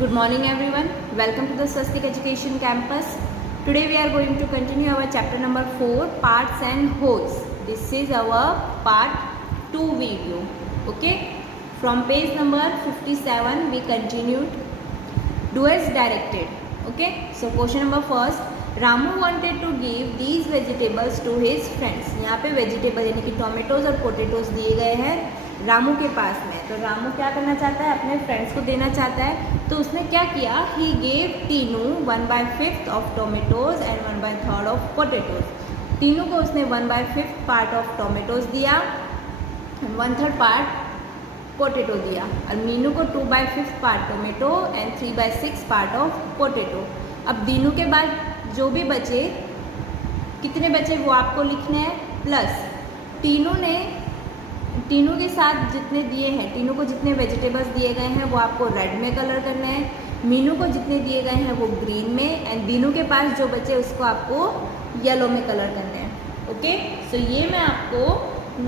Good morning everyone. Welcome to the Swastik Education Campus. Today we are going to continue our chapter number 4, parts and wholes. This is our part 2 video. Okay. From page number 57 we continued. Do as directed. Okay. So question number first. Ramu wanted to give these vegetables to his friends. यहाँ पे vegetable यानी कि tomatoes और potatoes दिए गए हैं रामू के पास में. तो रामू क्या करना चाहता है, अपने फ्रेंड्स को देना चाहता है. तो उसने क्या किया, he gave Tinu 1/5 of tomatoes and 1/3 of potatoes. Tinu को उसने 1/5 पार्ट ऑफ टोमेटोज दिया एंड 1/3 पार्ट पोटेटो दिया, और मीनू को 2/5 part tomato and 3/6 part of potato. अब दीनू के बाद जो भी बचे, कितने बचे वो आपको लिखने हैं, प्लस टीनू के साथ जितने दिए हैं, टीनू को जितने वेजिटेबल्स दिए गए हैं वो आपको रेड में कलर करना है, मीनू को जितने दिए गए हैं वो ग्रीन में, एंड दीनू के पास जो बचे उसको आपको येलो में कलर करना है. ओके. सो ये मैं आपको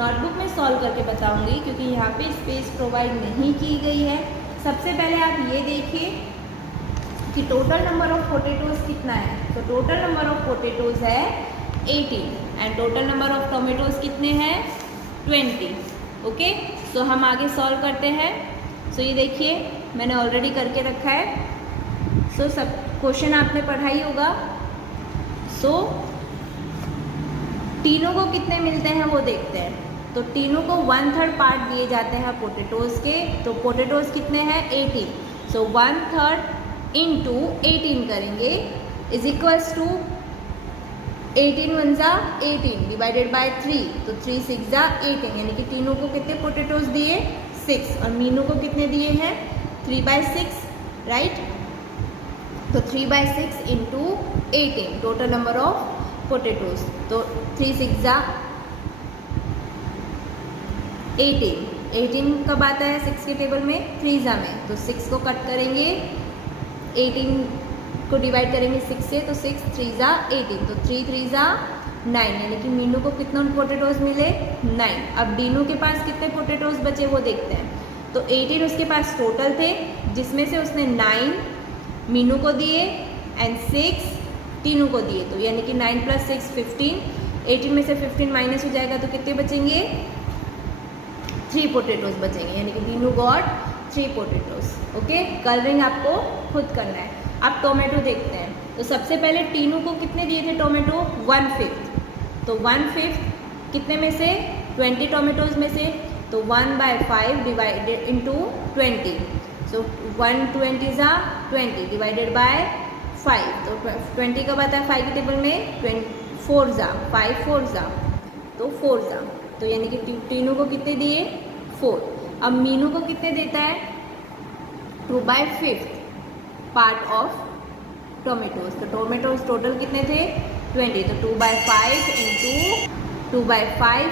नोटबुक में सॉल्व करके बताऊंगी क्योंकि यहाँ पे स्पेस प्रोवाइड नहीं की गई है. सबसे पहले आप ये देखिए कि टोटल नंबर ऑफ पोटेटोज कितना है. तो टोटल नंबर ऑफ पोटेटोज है 18 and total number of tomatoes कितने हैं 20. ओके. सो हम आगे सॉल्व करते हैं. सो ये देखिए मैंने ऑलरेडी करके रखा है. सो सब क्वेश्चन आपने पढ़ाई होगा. सो तीनों को कितने मिलते हैं वो देखते हैं. तो तीनों को 1/3 पार्ट दिए जाते हैं पोटेटोज के. तो पोटेटोज कितने हैं 18. सो 1/3 इंटू 18 करेंगे इज इक्वल्स टू 18 1 जा 18 डिवाइडेड बाय 3. तो 3 6 जा 18, यानी कि तीनों को कितने पोटेटोज दिए 6, और मीनू को कितने दिए हैं 3/6. राइट. तो 3/6 into 18 total number of potatoes. तो 3 6 जा 18. 18 कब आता है 6 के टेबल में 3 जा में. तो 6 को कट करेंगे, 18 को डिवाइड करेंगे 6 से, तो 6 3 जा 18. तो 3 3 जा 9, यानी कि मीनू को कितने पोटेटोज मिले 9. अब डीनू के पास कितने पोटेटोज बचे वो देखते हैं. तो 18 उसके पास टोटल थे, जिसमें से उसने 9 मीनू को दिए एंड 6 टीनू को दिए. तो यानी कि 9 + 6 15. 18 में से 15 माइनस हो जाएगा तो कितने बचेंगे 3 पोटेटोज बचेंगे, यानी कि Dinu got 3 potatoes. Okay. Colouring आपको खुद करना है. अब टोमेटो देखते हैं. तो सबसे पहले टीनू को कितने दिए थे टोमेटो 1/5. तो 1/5 कितने में से 20 टोमेटोज में से. तो 1/5 डिवाइडेड इंटू 20. सो 1/20 जा 20 डिवाइडेड बाय 5. तो 20 कब आता है 5 के टेबल में 4 जा 5 4 जा, तो 4 जा. तो यानी कि टीनू को कितने दिए 4. अब मीनू को कितने देता है 2/5 पार्ट ऑफ टोमेटोज. तो टोमेटोज टोटल कितने थे 20. तो 2/5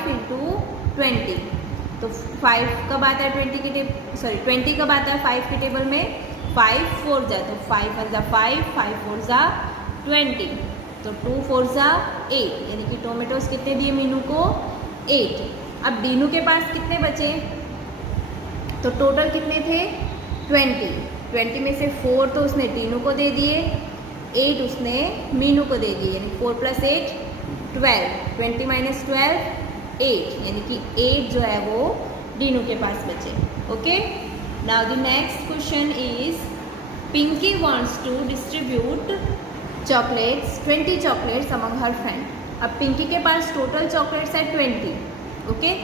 इंटू 20. तो 5 कब आता है 20 के टेबल 20 कब आता है 5 के टेबल में 5 4 जा. तो 5 1 जा 5 5 4 जा 20. तो 2 4 जा 8, यानी कि टोमेटोज कितने दिए मीनू को 8. अब डीनू के पास कितने बचे. तो टोटल कितने थे 20 में से 4 तो उसने टीनू को दे दिए, 8 उसने मीनू को दे दिए, यानी 4 + 8 12. 20 - 12 8, यानी कि 8 जो है वो डीनू के पास बचे. Okay. Now the next question is Pinky wants to distribute chocolates 20 chocolates among her friend. अब पिंकी के पास टोटल चॉकलेट्स है 20. ओके.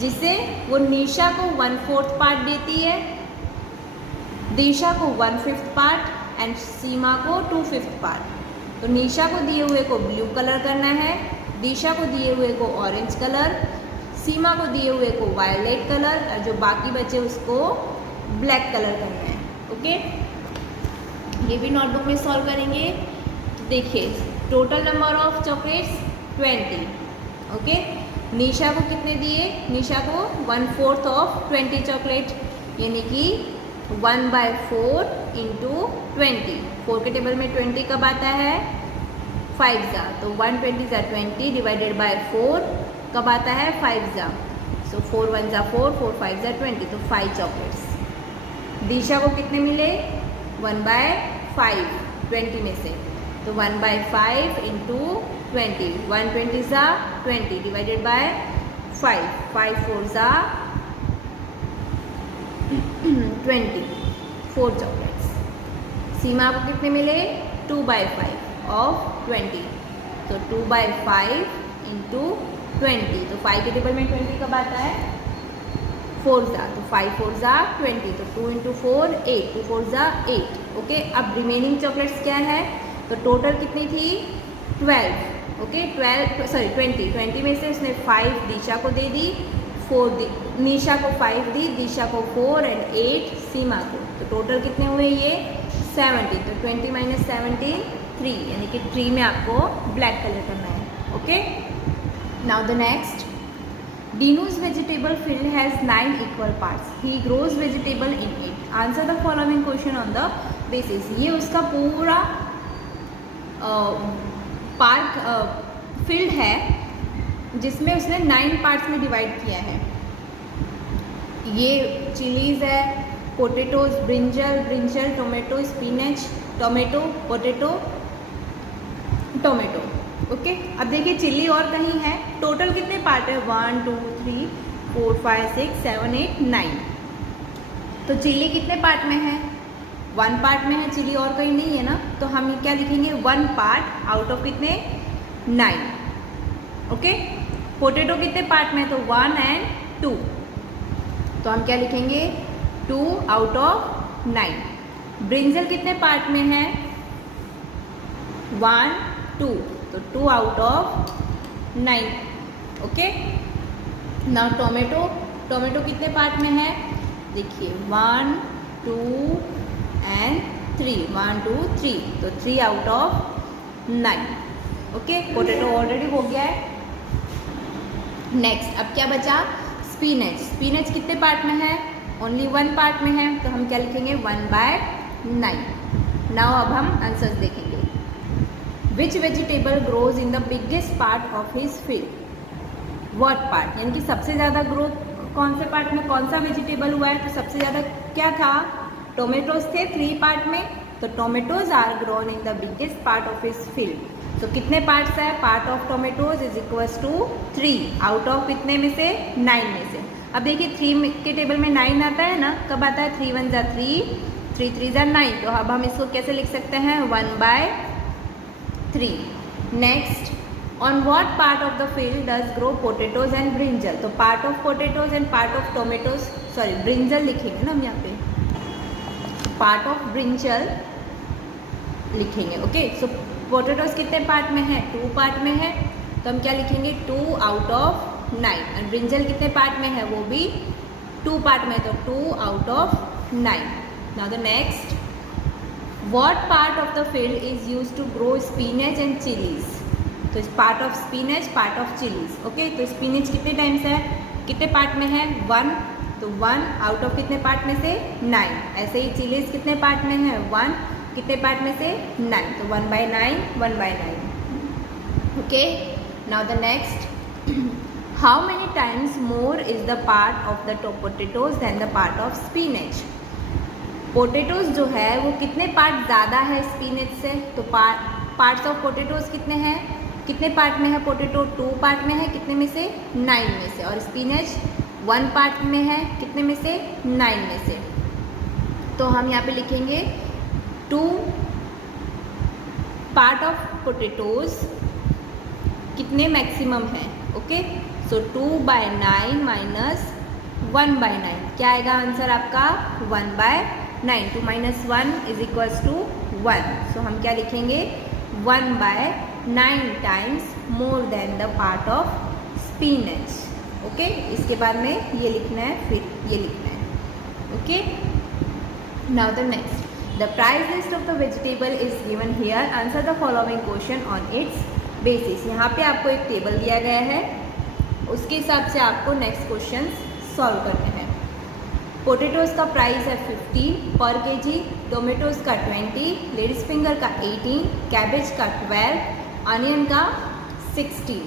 जिसे वो निशा को 1/4 पार्ट देती है, दिशा को 1/5 पार्ट एंड सीमा को 2/5 पार्ट. तो निशा को दिए हुए को ब्लू कलर करना है, दिशा को दिए हुए को ऑरेंज कलर, सीमा को दिए हुए को वायलेट कलर, और जो बाकी बचे उसको ब्लैक कलर करना है. ओके. ये भी नोटबुक में सॉल्व करेंगे. तो देखिए total number of chocolates 20. Okay. Nisha को कितने दिए, निशा को 1/4 ऑफ 20 चॉकलेट, यानी कि 1/4 इंटू 20. 4 के टेबल में 20 कब आता है 5 जा. तो 1/20 जा 20 डिवाइडेड बाय 4 कब आता है 5 जा. सो 4 1 जा 4 4 5 जा 20. तो 5 चॉकलेट्स. दिशा को कितने मिले 1/5 20 में से, तो 1/5 इंटू 20, 120 ज़ा 20 डिवाइडेड बाय 5, 5 4 ज़ा 20, 4 चॉकलेट्स। सीमा आपको कितने मिले? 2/5 ऑफ 20, तो 2/5 इंटू 20, तो 5 के टेबल में 20 कब आता है? 4 ज़ा, तो 5 4 ज़ा 20, तो 2 इंटू 4 8, 2 4 ज़ा 8। ओके, अब रिमेनिंग चॉकलेट्स क्या है? तो टोटल कितनी थी? 12। ओके, 20 में से उसने 5 दिशा को दे दी, 4 निशा को 5 दी, दिशा को 4 एंड 8 सीमा को, तो टोटल कितने हुए ये? 70। तो 20 माइनस 17 3, यानी कि 3 में आपको ब्लैक कलर करना है। Okay, now the next, Dinu's vegetable field has 9 equal parts. He grows vegetable in it. Answer the following question on the basis. ये उसका पूरा पार्क फील्ड है जिसमें उसने 9 पार्ट्स में डिवाइड किया है। ये चिलीज है, potatoes, brinjal, tomato, spinach, tomato, potato, tomato. Okay, अब देखिए चिल्ली और कहीं है। टोटल कितने पार्ट है? 1 2 3 4 5 6 7 8 9। तो चिल्ली कितने पार्ट में है? 1 पार्ट में है, चिल्ली और कहीं नहीं है ना, तो हम क्या लिखेंगे? 1 पार्ट आउट ऑफ कितने? 9। ओके, पोटैटो कितने पार्ट में? तो 1 एंड 2, तो हम क्या लिखेंगे? 2 आउट ऑफ 9। ब्रिंजल कितने पार्ट में है? 1 2, तो 2 out of 9। Okay, now tomato कितने पार्ट में है? देखिए 1 2 एंड 3, 1 2 3, तो 3 out of 9। Okay, potato already हो गया है। नेक्स्ट अब क्या बचा? स्पिनच कितने पार्ट में है? ओनली 1 पार्ट में है, तो हम क्या लिखेंगे? 1/9। नाउ अब हम आंसर्स देखेंगे। Which vegetable grows in the biggest part of his field? What part, यानी कि सबसे ज़्यादा ग्रो कौन से पार्ट में, कौन सा वेजिटेबल हुआ है? तो सबसे ज़्यादा क्या था? टोमेटोज थे 3 पार्ट में, तो tomatoes are grown in the biggest part of his field. तो कितने पार्ट्स है? Part of tomatoes is equals to 3 out of कितने में से? 9 में से। अब देखिए 3 के टेबल में 9 आता है ना, कब आता है? 3 1 ज़ा 3, 3 3 ज़ा 9, तो अब हम इसको कैसे लिख सकते हैं? 1/3। Next, on what part of the field does grow potatoes and brinjal? तो part of potatoes and part of tomatoes, sorry brinjal लिखेंगे ना हम यहाँ पे, पार्ट ऑफ ब्रिंजल लिखेंगे। ओके, सो पोटैटोज कितने पार्ट में है? 2 पार्ट में है, तो हम क्या लिखेंगे? 2 आउट ऑफ 9। और ब्रिंजल कितने पार्ट में है? वो भी 2 पार्ट में, तो 2 out of 9। Now the next, what part of the field is used to grow spinach and chillies? तो part of spinach, part of chillies. Okay, तो स्पिनच कितने टाइम्स है? कितने पार्ट में है? 1, तो 1 आउट ऑफ कितने पार्ट में से? 9। ऐसे ही चिलीज कितने पार्ट में है? 1, कितने पार्ट में से? 9, तो 1/9 1/9। Okay, now the next, how many times more is the part of the potatoes than the part of spinach? Potatoes जो है वो कितने पार्ट ज़्यादा है स्पिनच से? तो पार्ट्स ऑफ पोटैटोज कितने हैं? कितने पार्ट में है पोटैटो? 2 पार्ट में है, कितने में से? 9 में से। और स्पिनच 1 पार्ट में है, कितने में से? 9 में से। तो हम यहाँ पे लिखेंगे 2 पार्ट ऑफ पोटैटोज कितने मैक्सिमम है? ओके, सो 2/9 माइनस 1/9, क्या आएगा आंसर आपका? 1/9। 2 माइनस 1 इज इक्वल्स टू 1, सो हम क्या लिखेंगे? 1/9 times more than the part of spinach. Okay, इसके बाद में ये लिखना है, फिर ये लिखना है। Okay, now the next, the price list of the vegetable is given here, answer the following question on it's basis. यहाँ पे आपको एक टेबल दिया गया है, उसके हिसाब से आपको नेक्स्ट क्वेश्चन सॉल्व करने हैं। पोटैटोज़ का प्राइस है 50 पर केजी, टोमेटोज़ का 20, लेडीज फिंगर का 18, कैबेज का 12, अनियन का 16।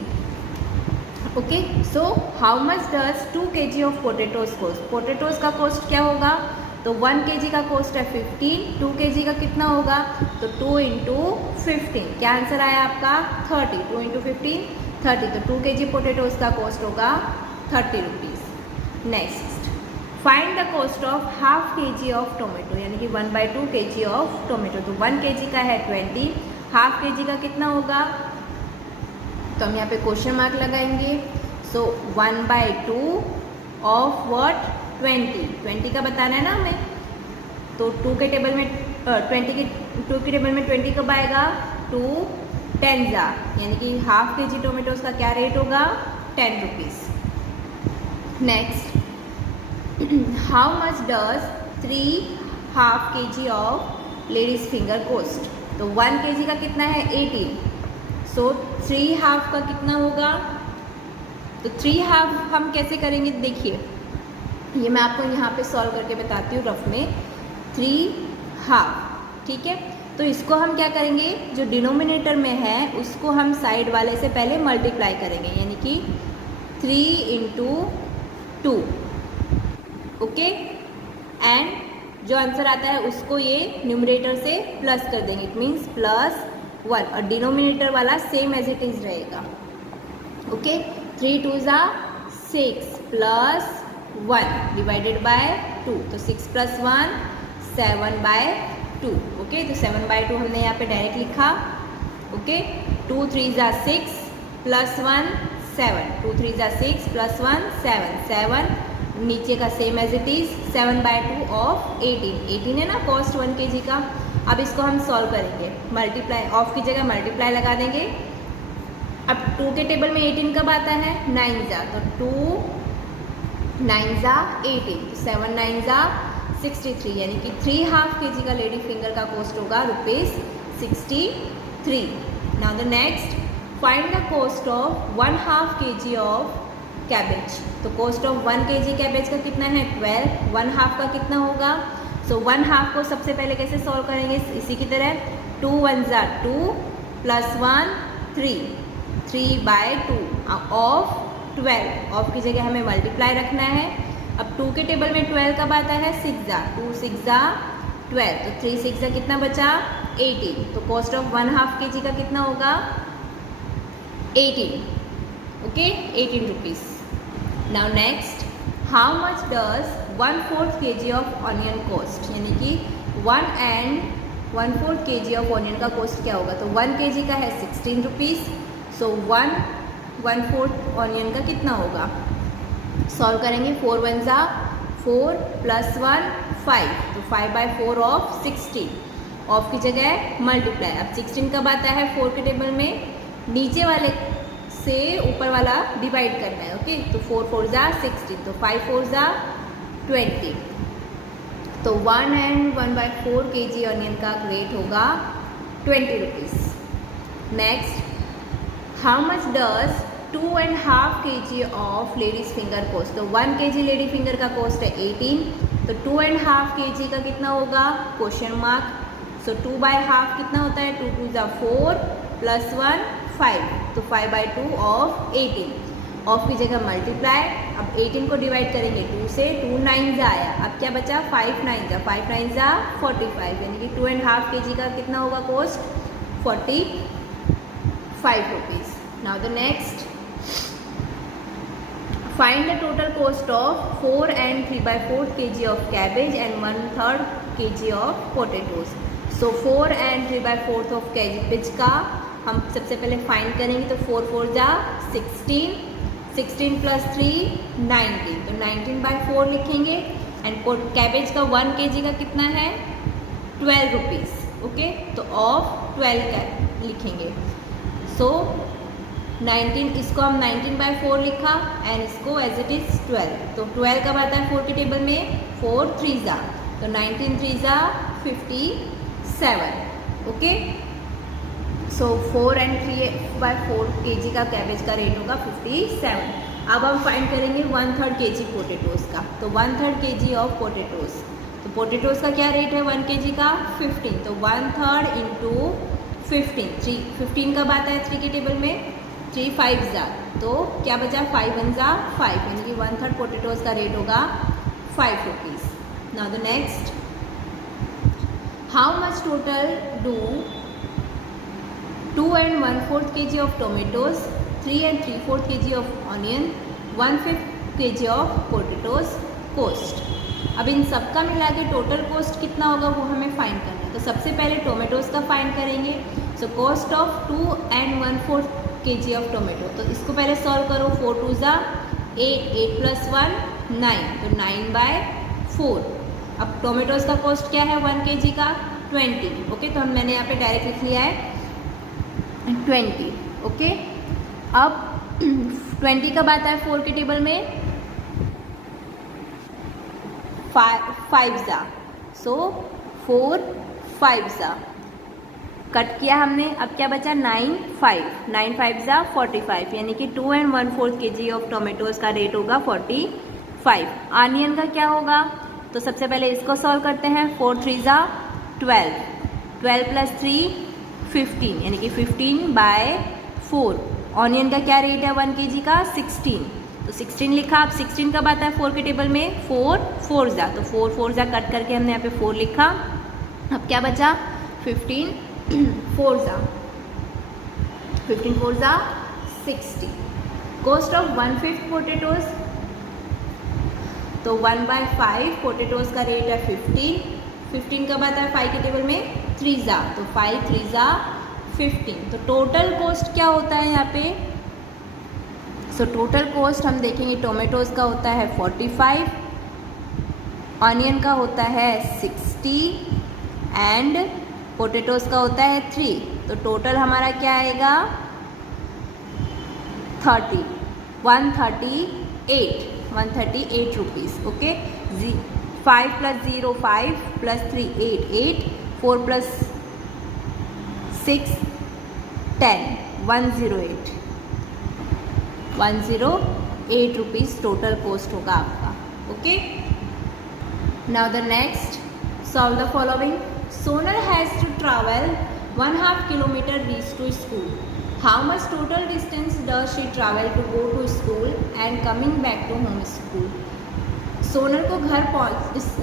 Okay, so how much does 2 kg of potatoes cost? Potatoes का कॉस्ट क्या होगा? तो 1 kg का कॉस्ट है 15, 2 kg का कितना होगा, तो 2 इंटू 15, क्या आंसर आया आपका 30, 2 इंटू 15 30, तो 2 kg पोटेटोज का कॉस्ट होगा 30 rupees. Next, find the cost of half kg of tomato, यानी कि 1/2 kg ऑफ टोमेटो। तो 1 kg का है 20, हाफ kg का कितना होगा, तो हम यहाँ पे क्वेश्चन मार्क लगाएंगे। सो 1/2 ऑफ व्हाट 20 का बताना है ना हमें, तो 2 के टेबल में 2 के टेबल में 20 कब आएगा, 2 10 यानी कि हाफ kg टोमेटोज का क्या रेट होगा, 10 rupees. Next, how much does 3 half kg of ladies finger cost. तो 1 kg का कितना है 18, सो 3 हाफ का कितना होगा, तो 3 हाफ हम कैसे करेंगे, देखिए ये मैं आपको यहाँ पे सॉल्व करके बताती हूँ रफ में। 3 हाफ, ठीक है, तो इसको हम क्या करेंगे, जो डिनोमिनेटर में है उसको हम साइड वाले से पहले मल्टीप्लाई करेंगे, यानी कि 3 इंटू 2, ओके, एंड जो आंसर आता है उसको ये न्यूमरेटर से प्लस कर देंगे, इट मीन्स +1, और डिनोमिनेटर वाला सेम एज इट इज रहेगा, ओके। 3 2 6 प्लस 1 डिवाइडेड बाय 2, तो 6 + 1 7/2, ओके, तो 7/2 हमने यहाँ पे डायरेक्ट लिखा, ओके। 2 3 6 प्लस 1 7, 2 3 6 प्लस 1 7, 7 नीचे का same as it is, 7/2 of 18 है ना कॉस्ट 1 kg का। अब इसको हम सॉल्व करेंगे, मल्टीप्लाई, ऑफ की जगह मल्टीप्लाई लगा देंगे। अब 2 के टेबल में 18 कब आता है, 9 तो 2 9 18, तो 7 9 63, यानी कि 3 हाफ kg का लेडी फिंगर का कॉस्ट होगा ₹63। Now the next, find the cost of 1 half kg of cabbage. तो कॉस्ट ऑफ 1 kg कैबेज का कितना है 12, 1 हाफ का कितना होगा, सो 1 हाफ को सबसे पहले कैसे सॉल्व करेंगे, इसी की तरह 2 1 2 प्लस 1 3, 3/2 ऑफ 12, ऑफ की जगह हमें मल्टीप्लाई रखना है। अब 2 के टेबल में 12 कब आता है, 6 2 6 12, तो 3 6 कितना बचा 18, तो कॉस्ट ऑफ 1 हाफ kg का कितना होगा 18, okay, 18 rupees. Now next, how much does 1/4 kg of onion cost, यानी कि 1/4 kg ऑफ ऑनियन का कॉस्ट क्या होगा, तो 1 kg का है 16 रुपीज़, सो 1/4 ऑनियन का कितना होगा, सॉल्व करेंगे। 4 1 4 प्लस 1 5, तो 5/4 ऑफ 16, ऑफ की जगह मल्टीप्लाई। अब 16 कब आता है 4 के टेबल में, नीचे वाले से ऊपर वाला डिवाइड करना है, ओके, तो 4 4 16, तो 5 4 20, तो 1 and 1/4 kg ऑनियन का रेट होगा 20 rupees. Next, how much does 2.5 kg of ladies finger cost. तो 1 kg लेडी फिंगर का कॉस्ट है 18, तो 2.5 kg का कितना होगा क्वेश्चन मार्क, सो 2/2 कितना होता है, 2 2 4 प्लस 1 5, तो 5/2 ऑफ 18, ऑफ की जगह मल्टीप्लाई। अब 18 को डिवाइड करेंगे 2 से, 2 9 आया, अब क्या बचा 5 9 45, यानी कि 2.5 kg का कितना होगा cost 45 rupees. Now the next, find the total cost of 4 and 3/4 kg of cabbage and 1/3 kg of potatoes. So 4 and 3/4 of cabbage का हम सबसे पहले फाइंड करेंगे, तो 4 4 16, 16 प्लस 3 19, तो 19/4 लिखेंगे। एंड कैबेज का 1 kg का कितना है 12 रुपीज़, ओके, तो ऑफ 12 का लिखेंगे। सो 19, इसको हम 19/4 लिखा एंड इसको एज इट इज़ 12, तो 12 कब आता है 4 के टेबल में, 4 3 तो 19 3 57, ओके। सो 4 and 3/4 kg का कैबेज का रेट होगा 57। अब हम फाइंड करेंगे 1/3 kg पोटेटोज़ का, तो 1/3 kg ऑफ पोटेटोज़, तो पोटेटोज़ का क्या रेट है 1 kg का 15, तो 1/3 इंटू 15, 15 कब आता है 3 के टेबल में, 3 5 तो क्या बचा 5 1 5, यानी कि 1/3 पोटेटोज़ का रेट होगा 5 rupees. Now the next, how much total do 2 and 1/4 kg of tomatoes, 3 and 3/4 kg of onion, 1/5 kg of potatoes cost। अब इन सब का मिला के टोटल कॉस्ट कितना होगा वो हमें फाइंड करना है। तो सबसे पहले टोमेटोज का फाइंड करेंगे। So cost of 2 and 1/4 kg of tomato, तो इसको पहले सॉल्व करो। 4 2 ज़ा 8, 8 + 1 9, तो 9/4। अब टोमेटोज का कॉस्ट क्या है 1 kg का 20। ओके, तो मैंने यहाँ पे डायरेक्ट लिख लिया है 20। ओके, अब 20 कब आता है 4 के टेबल में, 5 ज़ा, सो 4 5 ज़ा कट किया हमने। अब क्या बचा 9 5 ज़ा 45, यानी कि 2 and 1/4 kg ऑफ टोमेटोज का रेट होगा 45। आनियन का क्या होगा, तो सबसे पहले इसको सॉल्व करते हैं। 4 3 ज़ा 12, 12 + 3 15, यानी कि 15/4। ऑनियन का क्या रेट है 1 kg का 16, तो 16 लिखा। अब 16 कब आता है 4 के टेबल में, 4 4 ज़ा, तो 4 4 ज़ा कट करके हमने यहाँ पे 4 लिखा। अब क्या बचा 15 4 ज़ा 60। कॉस्ट ऑफ 1/5 पोटेटोज, तो 1/5 पोटेटोज का रेट है 15 कब आता है 5 के टेबल में 3 ज़ा, तो 5 3 ज़ा 15। तो टोटल कॉस्ट क्या होता है यहाँ पे, सो टोटल कॉस्ट हम देखेंगे टोमेटोज का होता है 45, ऑनियन का होता है 60 एंड पोटेटोज का होता है 3। तो टोटल हमारा क्या आएगा 138 rupees. Okay, 5 + 0 5 + 3 8 8, 4 + 6 10, 108 rupees total cost होगा आपका। Okay, now the next, solve the following. Sonal has to travel 1/2 kilometre reach to school. How much total distance does she travel to go to school and coming back to home school. Sonal को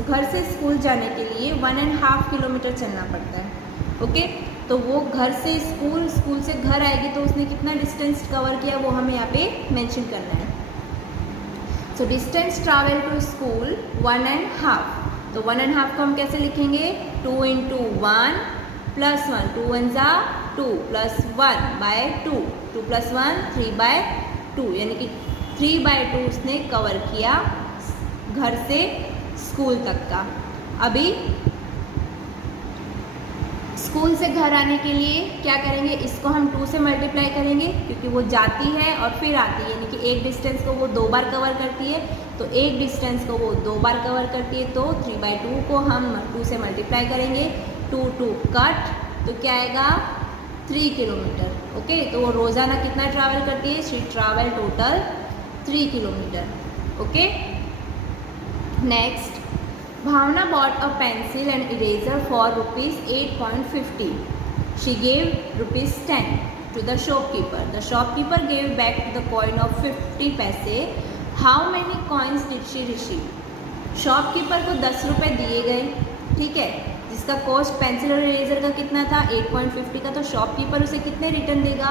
घर से school जाने के लिए 1.5 kilometre चलना पड़ता है। Okay, तो वो घर से स्कूल से घर आएगी तो उसने कितना डिस्टेंस कवर किया वो हमें यहाँ पे मेंशन करना है। So distance travel to school 1.5, तो 1.5 को हम कैसे लिखेंगे 2 × 1 + 1, 2 1 ज़ा 2 + 1/2, 2 + 1 3/2, यानी कि 3/2 उसने कवर किया घर से स्कूल तक का। अभी स्कूल से घर आने के लिए क्या करेंगे, इसको हम 2 से मल्टीप्लाई करेंगे क्योंकि वो जाती है और फिर आती है, यानी कि एक डिस्टेंस को वो 2 बार कवर करती है, तो एक डिस्टेंस को वो 2 बार कवर करती है, तो 3/2 को हम 2 से मल्टीप्लाई करेंगे। 2 2 कट, तो क्या आएगा 3 किलोमीटर। ओके, तो वो रोज़ाना कितना ट्रैवल करती है, she travel total 3 kilometre. Okay, next, Bhavna bought a pencil and eraser for ₹8.50. She gave ₹10 to the shopkeeper. The shopkeeper gave back the coin of 50 paise. How many coins did she receive? Shopkeeper को 10 रुपये दिए गए, ठीक है, जिसका cost pencil और eraser का कितना था 8.50 का, तो शॉपकीपर उसे कितने रिटर्न देगा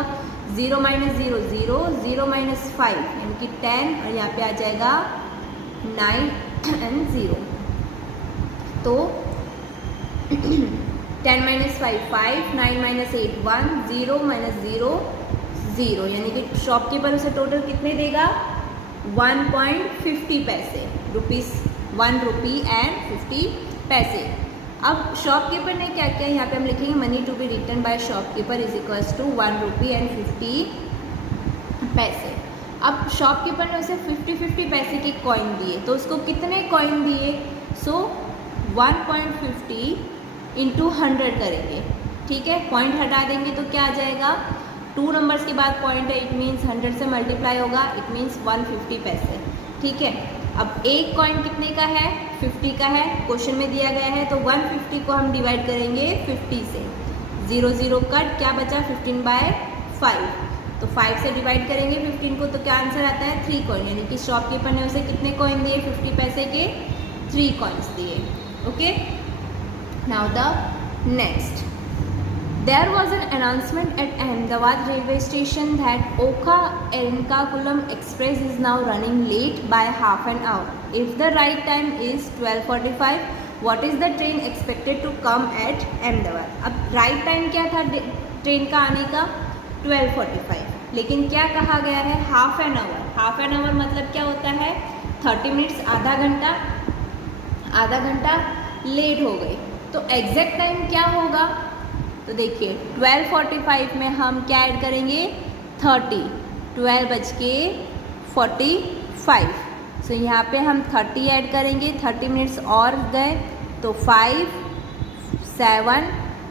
0 - 0 0, 0 - 5 यानी कि 10, और यहाँ पे आ जाएगा 9 and 0, तो 10 - 5 5, 9 - 8 1, 0 - 0 0, यानी कि शॉपकीपर उसे टोटल कितने देगा 1.50 पैसे, ₹1.50। अब शॉपकीपर ने क्या किया, यहाँ पे हम लिखेंगे money to be return by shopkeeper is equals to ₹1.50। अब शॉपकीपर ने उसे 50 पैसे के कॉइन दिए, तो उसको कितने कॉइन दिए, सो 1.50 × 100 करेंगे, ठीक है, पॉइंट हटा देंगे तो क्या आ जाएगा 2 नंबर्स के बाद पॉइंट है, इट मीन्स 100 से मल्टीप्लाई होगा, इट मीन्स 150 पैसे, ठीक है। अब एक कॉइन कितने का है 50 का है, क्वेश्चन में दिया गया है, तो 150 को हम डिवाइड करेंगे 50 से, 0 0 कट, क्या बचा 15/5, तो 5 से डिवाइड करेंगे 15 को, तो क्या आंसर आता है 3 कॉइन, यानी कि शॉपकीपर ने उसे कितने कॉइन दिए 50 पैसे के 3 कॉइन्स दिए। Okay, now the next, there was an announcement at Ahmedabad railway station that Oka Ernakulam Express is now running late by half an hour. If the right time is 12:45, what is the train expected to come at Ahmedabad? अब right time क्या था train का आने का? 12:45, लेकिन क्या कहा गया है? Half an hour. Half an hour मतलब क्या होता है? 30 मिनट्स, आधा घंटा लेट हो गई। तो एग्जैक्ट टाइम क्या होगा? तो देखिए 12:45 में हम क्या ऐड करेंगे? 30, 12:45। सो यहाँ पे हम 30 ऐड करेंगे, 30 मिनट्स और गए तो 5, 7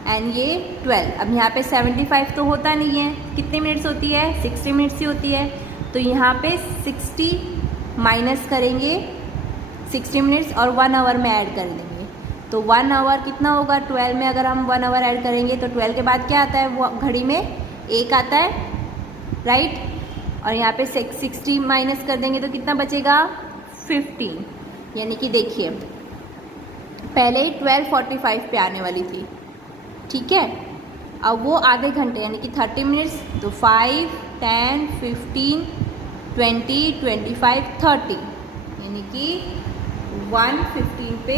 एंड ये 12। अब यहाँ पे 75 तो होता नहीं है, कितने मिनट्स होती है? 60 मिनट्स ही होती है। तो यहाँ पे 60 माइनस करेंगे 60 मिनट्स और 1 आवर में ऐड कर देंगे। तो 1 आवर कितना होगा? 12 में अगर हम 1 आवर ऐड करेंगे तो 12 के बाद क्या आता है? वो घड़ी में 1 आता है, राइट। और यहाँ पे 60 माइनस कर देंगे तो कितना बचेगा? 15। यानी कि देखिए पहले 12:45 पे आने वाली थी, ठीक है। अब वो आधे घंटे यानी कि 30 मिनट्स, तो 5, 10, 15, 20, 25, 30 यानी कि 1:15 पे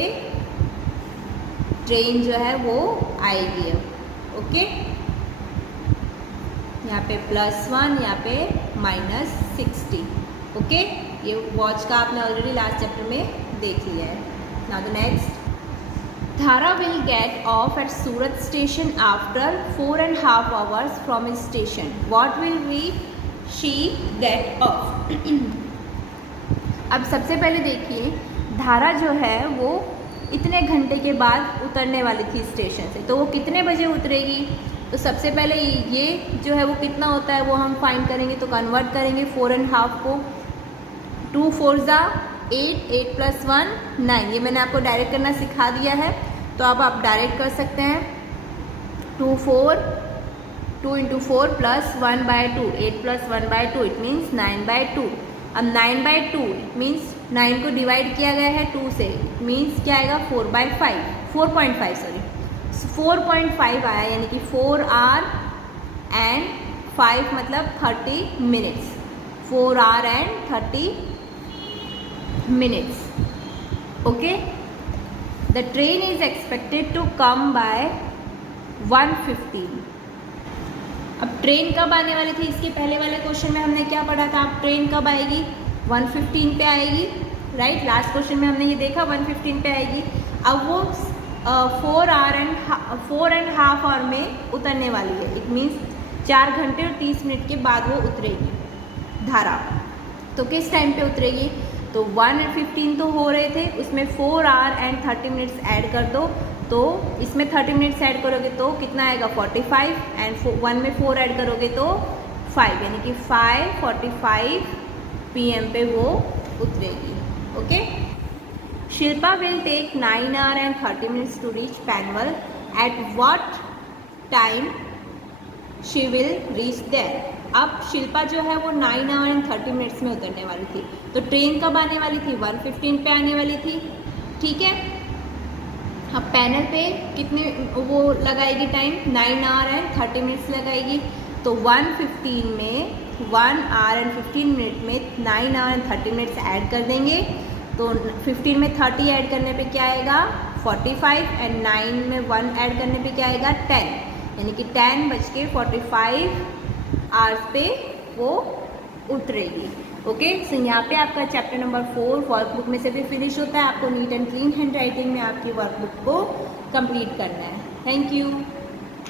ट्रेन जो है वो आएगी अब। ओके, यहाँ पे +1, यहाँ पे -60। ओके, ये वॉच का आपने ऑलरेडी लास्ट चैप्टर में देख लिया है। Now the next, Dhara will get off at Surat station after 4.5 hours from his station. What will she get off? अब सबसे पहले देखिए धारा जो है वो इतने घंटे के बाद उतरने वाली थी स्टेशन से, तो वो कितने बजे उतरेगी? तो सबसे पहले ये जो है वो कितना होता है वो हम फाइंड करेंगे। तो कन्वर्ट करेंगे 4.5 को, 2 4 ज़ा 8, 8 + 1 9। ये मैंने आपको डायरेक्ट करना सिखा दिया है, तो अब आप डायरेक्ट कर सकते हैं। 2 4 2 × 4 + 1/2, 8 + 1/2 इट मीन्स 9/2। अब 9/2 इट मीन्स 9 को डिवाइड किया गया है 2 से, इट मीन्स क्या आएगा? 4.5 सॉरी 4.5 आया, यानी कि 4 आवर एंड 5 मतलब 30 minutes. 4 hour and 30 minutes. Okay, the train is expected to come by 1:15। अब ट्रेन कब आने वाली थी? इसके पहले वाले क्वेश्चन में हमने क्या पढ़ा था? अब ट्रेन कब आएगी? 1:15 पे आएगी, राइट। लास्ट क्वेश्चन में हमने ये देखा 1:15 पे आएगी। अब वो 4.5 आवर में उतरने वाली है, इट मीन्स 4 घंटे और 30 मिनट के बाद वो उतरेगी धारा। तो किस टाइम पे उतरेगी? तो 1:15 तो हो रहे थे, उसमें 4 आवर एंड 30 मिनट्स ऐड कर दो, तो इसमें 30 मिनट्स ऐड करोगे तो कितना आएगा? 45 एंड 1 में 4 ऐड करोगे तो 5, यानी कि 5:45 PM पे वो उतरेगी। Okay, Shilpa will take 9 hour and 30 minutes to reach Panvel. At what time she will reach there? अब शिल्पा जो है वो 9 आवर एंड 30 मिनट्स में उतरने वाली थी, तो ट्रेन कब आने वाली थी? 1:15 पे आने वाली थी, ठीक है। अब पैनल पे कितने वो लगाएगी टाइम? 9 आवर एंड 30 मिनट्स लगाएगी। तो 1:15 में 1 आवर एंड 15 मिनट में 9 आवर एंड 30 मिनट्स ऐड कर देंगे। तो 15 में 30 ऐड करने पे क्या आएगा? 45 एंड 9 में 1 ऐड करने पे क्या आएगा? 10, यानी कि 10:45 आवर्स पे वो उतरेगी। ओके, सो यहाँ पे आपका चैप्टर नंबर 4 वर्कबुक में से भी फिनिश होता है। आपको neat and clean hand writing में आपकी वर्कबुक को कंप्लीट करना है। Thank you.